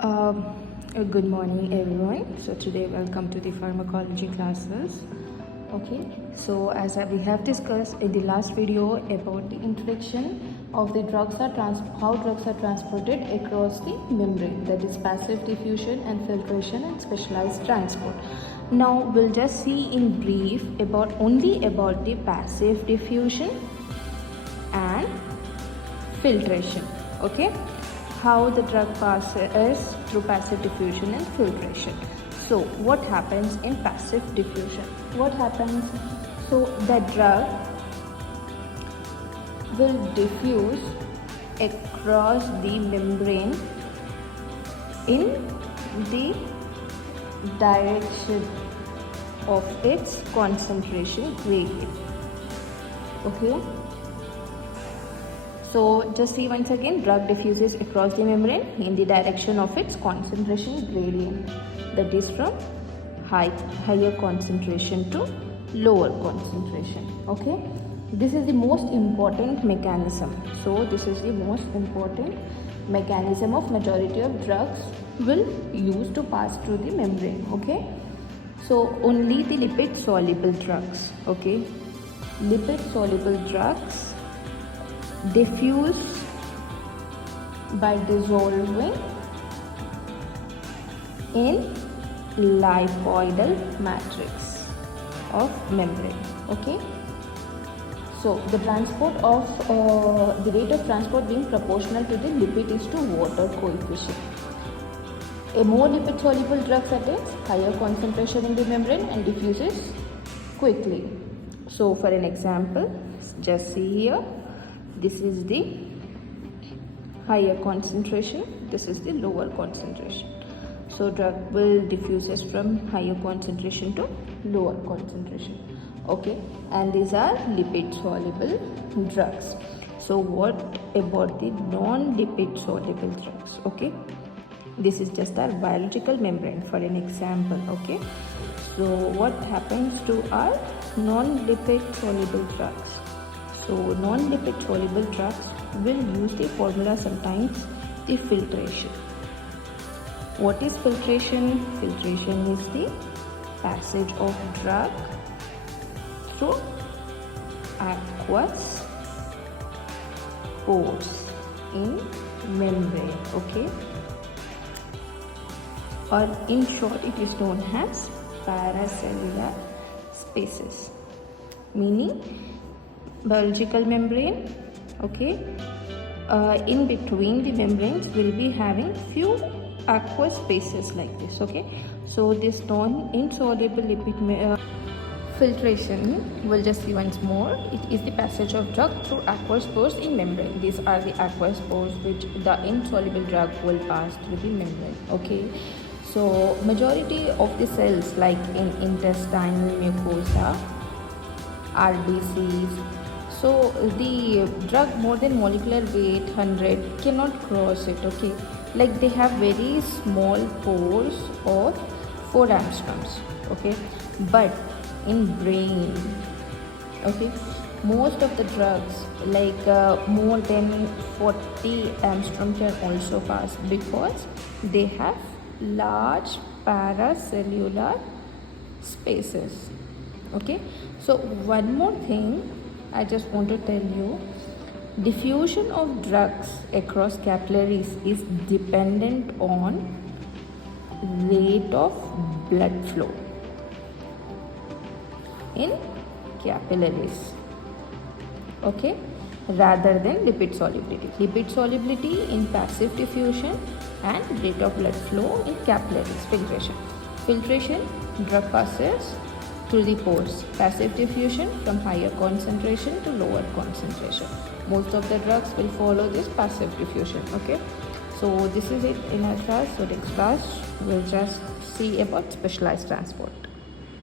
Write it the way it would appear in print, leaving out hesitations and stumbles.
Um, Good morning, everyone. So today, welcome to the pharmacology classes. Okay. So as we have discussed in the last video about the introduction of the how drugs are transported across the membrane, that is passive diffusion and filtration and specialized transport. Now we'll just see in brief only about the passive diffusion and filtration. Okay, how the drug passes through passive diffusion and filtration. So what happens in passive diffusion? What happens? So the drug will diffuse across the membrane in the direction of its concentration gradient. Okay, so just see once again, drug diffuses across the membrane in the direction of its concentration gradient, that is from higher concentration to lower concentration. Okay, this is the most important mechanism. So this is the most important mechanism of majority of drugs will use to pass through the membrane. Okay, so only the lipid soluble drugs, okay, lipid soluble drugs diffuse by dissolving in lipoidal matrix of membrane. Okay, so the transport of the rate of transport being proportional to the lipid is to water coefficient. A more lipid soluble drug attains higher concentration in the membrane and diffuses quickly. So for an example, just see here, this is the higher concentration, this is the lower concentration. So drug will diffuses from higher concentration to lower concentration. Okay, and these are lipid soluble drugs. So what about the non-lipid soluble drugs? Okay, this is just our biological membrane for an example. Okay, so what happens to our non-lipid soluble drugs? So non-lipid soluble drugs will use the formula sometimes the filtration. What is filtration? Filtration is the passage of drug through aqueous pores in membrane. Okay, or in short it is known as paracellular spaces, meaning biological membrane. Okay, in between the membranes will be having few aqueous spaces like this. Okay, so this non-insoluble lipid filtration, we'll just see once more. It is the passage of drug through aqueous pores in membrane. These are the aqueous pores which the insoluble drug will pass through the membrane. Okay, so majority of the cells like in intestinal mucosa, RBCs, so the drug more than molecular weight 100 cannot cross it. Okay, like they have very small pores of 4 angstroms. Okay, but in brain, okay, most of the drugs like more than 40 angstrom can also pass because they have large paracellular spaces. Okay, so one more thing I just want to tell you, diffusion of drugs across capillaries is dependent on rate of blood flow in capillaries, okay, rather than lipid solubility. Lipid solubility in passive diffusion and rate of blood flow in capillaries. Filtration, drug passes through the pores. Passive diffusion, from higher concentration to lower concentration. Most of the drugs will follow this passive diffusion. Okay, so this is it in our class. So next class we'll just see about specialized transport.